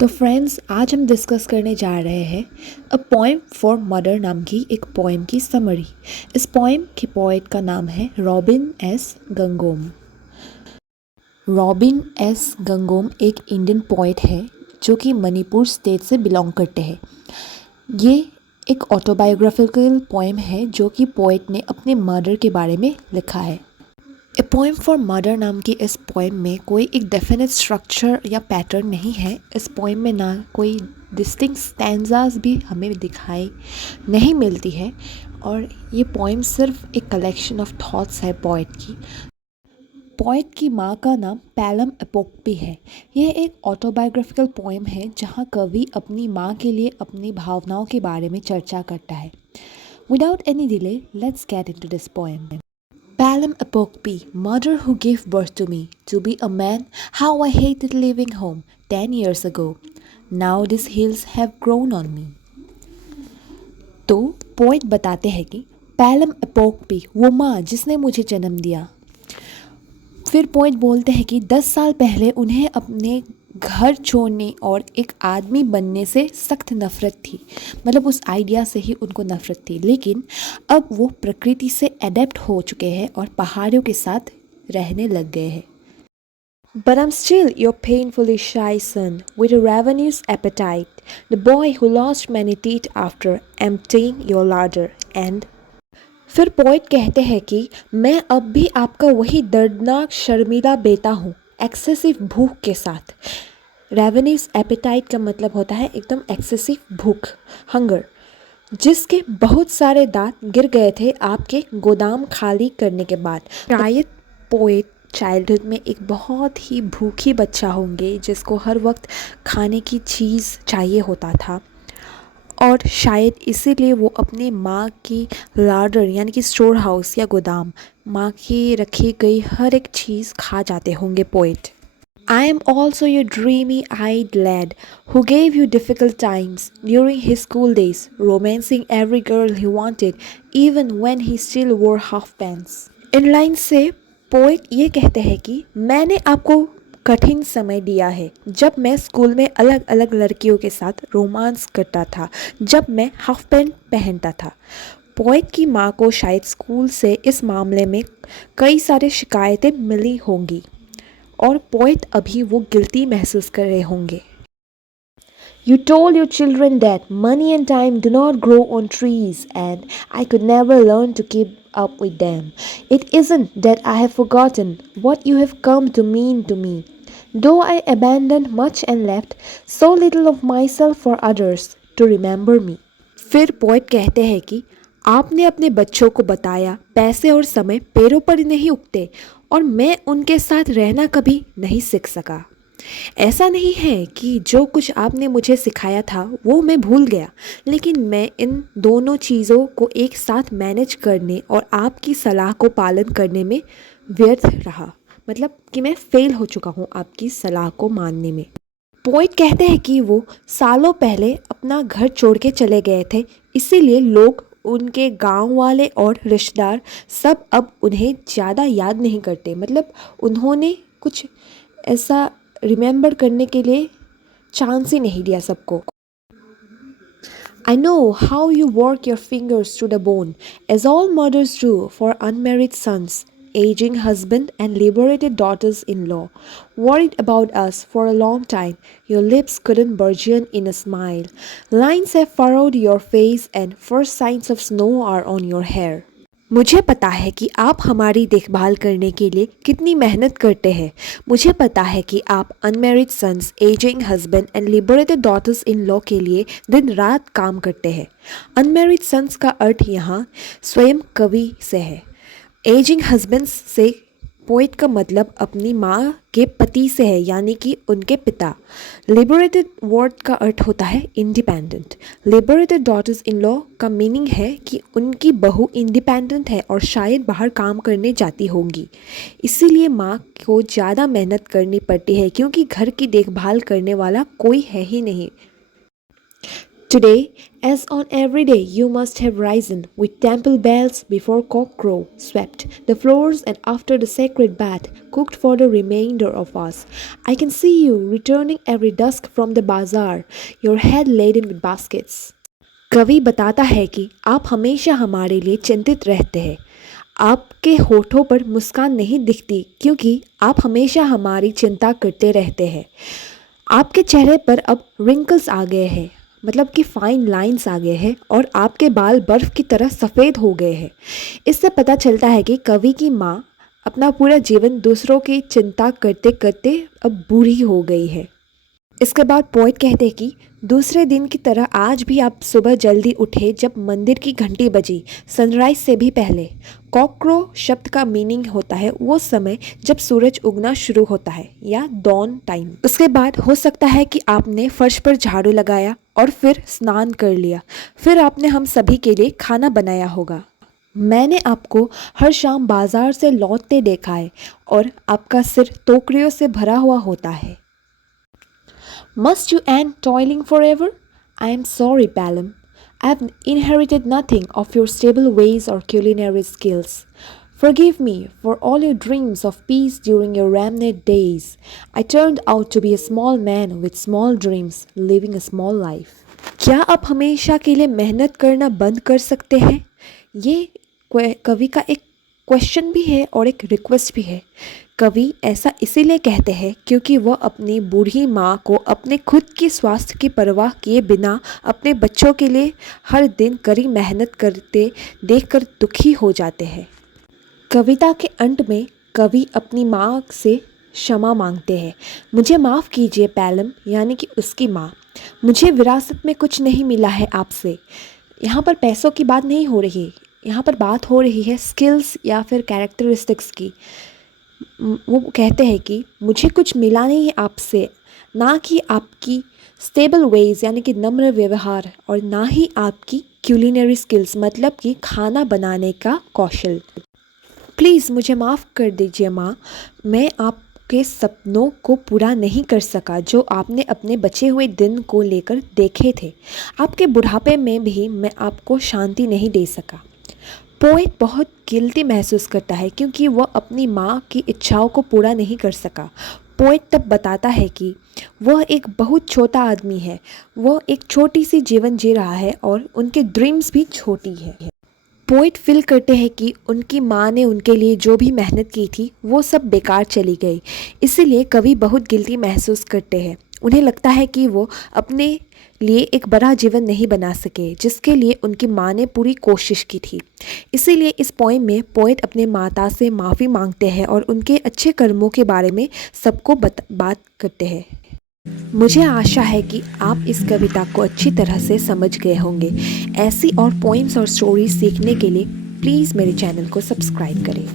तो फ्रेंड्स, आज हम डिस्कस करने जा रहे हैं अ पोएम फॉर मदर नाम की एक पोएम की समरी। इस पोएम के पोएट का नाम है रॉबिन एस गंगोम। रॉबिन एस गंगोम एक इंडियन पोएट है जो कि मणिपुर स्टेट से बिलोंग करते हैं। ये एक ऑटोबायोग्राफिकल पोएम है जो कि पोएट ने अपने मदर के बारे में लिखा है। ए पोएम फॉर मदर नाम की इस पोएम में कोई एक डेफिनेट स्ट्रक्चर या पैटर्न नहीं है। इस पोएम में ना कोई डिस्टिंक्ट स्टैंजास भी हमें दिखाई नहीं मिलती है और ये पोएम सिर्फ एक कलेक्शन ऑफ थॉट्स है पोएट की। पोएट की माँ का नाम पैलम एपोक्पी है। यह एक ऑटोबायोग्राफिकल पोएम है जहाँ कवि अपनी माँ के लिए अपनी भावनाओं के बारे में चर्चा करता है। Without any delay, let's get into this poem. Pelham Epokpi, mother who gave birth to me, to be a man, how I hated leaving home 10 years ago. Now these hills have grown on me. तो poet बताते हैं कि पैलम एपोक्पी वो माँ जिसने मुझे जन्म दिया। फिर पोएट बोलते हैं कि 10 साल पहले उन्हें अपने घर छोड़ने और एक आदमी बनने से सख्त नफ़रत थी। मतलब उस आइडिया से ही उनको नफ़रत थी, लेकिन अब वो प्रकृति से अडेप्ट हो चुके हैं और पहाड़ों के साथ रहने लग गए हैं। But I'm still your painfully shy son with a ravenous appetite, the boy who lost many teeth after emptying your larder and फिर पोएट कहते हैं कि मैं अब भी आपका वही दर्दनाक शर्मीला बेटा हूँ, एक्सेसिव भूख के साथ। रेवेन्यूस एपेटाइट का मतलब होता है एकदम एक्सेसिव भूख, हंगर, जिसके बहुत सारे दांत गिर गए थे आपके गोदाम खाली करने के बाद। शायद पोएट चाइल्डहुड में एक बहुत ही भूखी बच्चा होंगे जिसको हर वक्त खाने की चीज़ चाहिए होता था और शायद इसीलिए वो अपने माँ की लार्डर यानी कि स्टोर हाउस या गोदाम, माँ की रखी गई हर एक चीज़ खा जाते होंगे poet. I am also your dreamy-eyed lad who gave you difficult times during his school days, romancing every girl he wanted, even when he still wore half pants. In line से पोएट ये कहते हैं कि मैंने आपको कठिन समय दिया है जब मैं स्कूल में अलग अलग लड़कियों के साथ रोमांस करता था, जब मैं हाफ पैंट पहनता था। पोएट की माँ को शायद स्कूल से इस मामले में कई सारे शिकायतें मिली होंगी और पोएट अभी वो गिल्टी महसूस कर रहे होंगे। You told your children that money and time do not grow on trees and I could never learn to keep up with them. It isn't that I have forgotten what you have come to mean to me, though I abandoned much and left so little of myself for others to remember me. फिर poet कहते हैं कि आपने अपने बच्चों को बताया पैसे और समय पैरों पर नहीं उगते और मैं उनके साथ रहना कभी नहीं सीख सका। ऐसा नहीं है कि जो कुछ आपने मुझे सिखाया था वो मैं भूल गया, लेकिन मैं इन दोनों चीज़ों को एक साथ मैनेज करने और आपकी सलाह को पालन करने में व्यर्थ रहा। मतलब कि मैं फेल हो चुका हूँ आपकी सलाह को मानने में। पोएट कहते हैं कि वो सालों पहले अपना घर छोड़ के चले गए थे, इसीलिए लोग, उनके गांव वाले और रिश्तेदार सब अब उन्हें ज़्यादा याद नहीं करते। मतलब उन्होंने कुछ ऐसा रिमेंबर करने के लिए चांस ही नहीं दिया सबको। I know how you work your fingers to the bone, as all mothers do for unmarried sons, aging husband and liberated daughters-in-law. Worried about us for a long time, your lips couldn't burgeon in a smile. Lines have furrowed your face and first signs of snow are on your hair. मुझे पता है कि आप हमारी देखभाल करने के लिए कितनी मेहनत करते हैं। मुझे पता है कि आप unmarried sons, ageing husband and liberated daughters in law के लिए दिन रात काम करते हैं। अनमैरिड सन्स का अर्थ यहाँ स्वयं कवि से है। एजिंग हस्बैंड्स से पोएट का मतलब अपनी माँ के पति से है, यानी कि उनके पिता। लिबरेटेड वर्ड का अर्थ होता है independent. Liberated daughters in law का मीनिंग है कि उनकी बहू इंडिपेंडेंट है और शायद बाहर काम करने जाती होंगी, इसीलिए माँ को ज़्यादा मेहनत करनी पड़ती है क्योंकि घर की देखभाल करने वाला कोई है ही नहीं। Today, as on every day, you must have risen with temple bells before cockcrow, swept the floors, and after the sacred bath, cooked for the remainder of us. I can see you returning every dusk from the bazaar, your head laden with baskets. कवि बताता है कि आप हमेशा हमारे लिए चिंतित रहते हैं। आपके होठों पर मुस्कान नहीं दिखती क्योंकि आप हमेशा हमारी चिंता करते रहते हैं। आपके चेहरे पर अब रिंकल्स आ गए हैं, मतलब कि फाइन लाइंस आ गए हैं, और आपके बाल बर्फ़ की तरह सफ़ेद हो गए हैं। इससे पता चलता है कि कवि की माँ अपना पूरा जीवन दूसरों की चिंता करते करते अब बूढ़ी हो गई है। इसके बाद पोएट कहते हैं कि दूसरे दिन की तरह आज भी आप सुबह जल्दी उठे जब मंदिर की घंटी बजी, सनराइज से भी पहले। कॉकक्रो शब्द का मीनिंग होता है वो समय जब सूरज उगना शुरू होता है या डॉन टाइम। उसके बाद हो सकता है कि आपने फर्श पर झाड़ू लगाया और फिर स्नान कर लिया, फिर आपने हम सभी के लिए खाना बनाया होगा। मैंने आपको हर शाम बाजार से लौटते देखा है और आपका सिर टोकरियों से भरा हुआ होता है। Must you end toiling forever? I am sorry, Palom. I have inherited nothing of your stable ways or culinary skills. Forgive me for all your dreams of peace during your remnant days. I turned out to be a small man with small dreams, living a small life. क्या आप हमेशा के लिए मेहनत करना बंद कर सकते हैं? ये कवि का एक क्वेश्चन भी है और एक रिक्वेस्ट भी है। कवि ऐसा इसीलिए कहते हैं क्योंकि वह अपनी बूढ़ी माँ को अपने खुद की स्वास्थ्य की परवाह किए बिना अपने बच्चों के लिए हर दिन कड़ी मेहनत करते देखकर दुखी हो जाते हैं। कविता के अंत में कवि अपनी माँ से क्षमा मांगते हैं। मुझे माफ़ कीजिए पैलम, यानी कि उसकी माँ। मुझे विरासत में कुछ नहीं मिला है आपसे। यहाँ पर पैसों की बात नहीं हो रही, यहाँ पर बात हो रही है स्किल्स या फिर कैरेक्टरिस्टिक्स की। वो कहते हैं कि मुझे कुछ मिला नहीं है आपसे, ना कि आपकी स्टेबल वेज यानी कि नम्र व्यवहार, और ना ही आपकी क्यूलिनरी स्किल्स मतलब कि खाना बनाने का कौशल। प्लीज़ मुझे माफ़ कर दीजिए माँ, मैं आपके सपनों को पूरा नहीं कर सका जो आपने अपने बचे हुए दिन को लेकर देखे थे। आपके बुढ़ापे में भी मैं आपको शांति नहीं दे सका। पोएट बहुत गिल्टी महसूस करता है क्योंकि वह अपनी माँ की इच्छाओं को पूरा नहीं कर सका। पोएट तब बताता है कि वह एक बहुत छोटा आदमी है, वह एक छोटी सी जीवन जी रहा है और उनके ड्रीम्स भी छोटी है। पोएट फील करते हैं कि उनकी माँ ने उनके लिए जो भी मेहनत की थी वो सब बेकार चली गई। इसीलिए कवि बहुत गिल्टी महसूस करते हैं। उन्हें लगता है कि वो अपने लिए एक बड़ा जीवन नहीं बना सके जिसके लिए उनकी माँ ने पूरी कोशिश की थी। इसीलिए इस पोएम में पोएट अपने माता से माफ़ी मांगते हैं और उनके अच्छे कर्मों के बारे में सबको बात करते हैं। मुझे आशा है कि आप इस कविता को अच्छी तरह से समझ गए होंगे। ऐसी और पोएम्स और स्टोरीज सीखने के लिए प्लीज़ मेरे चैनल को सब्सक्राइब करें।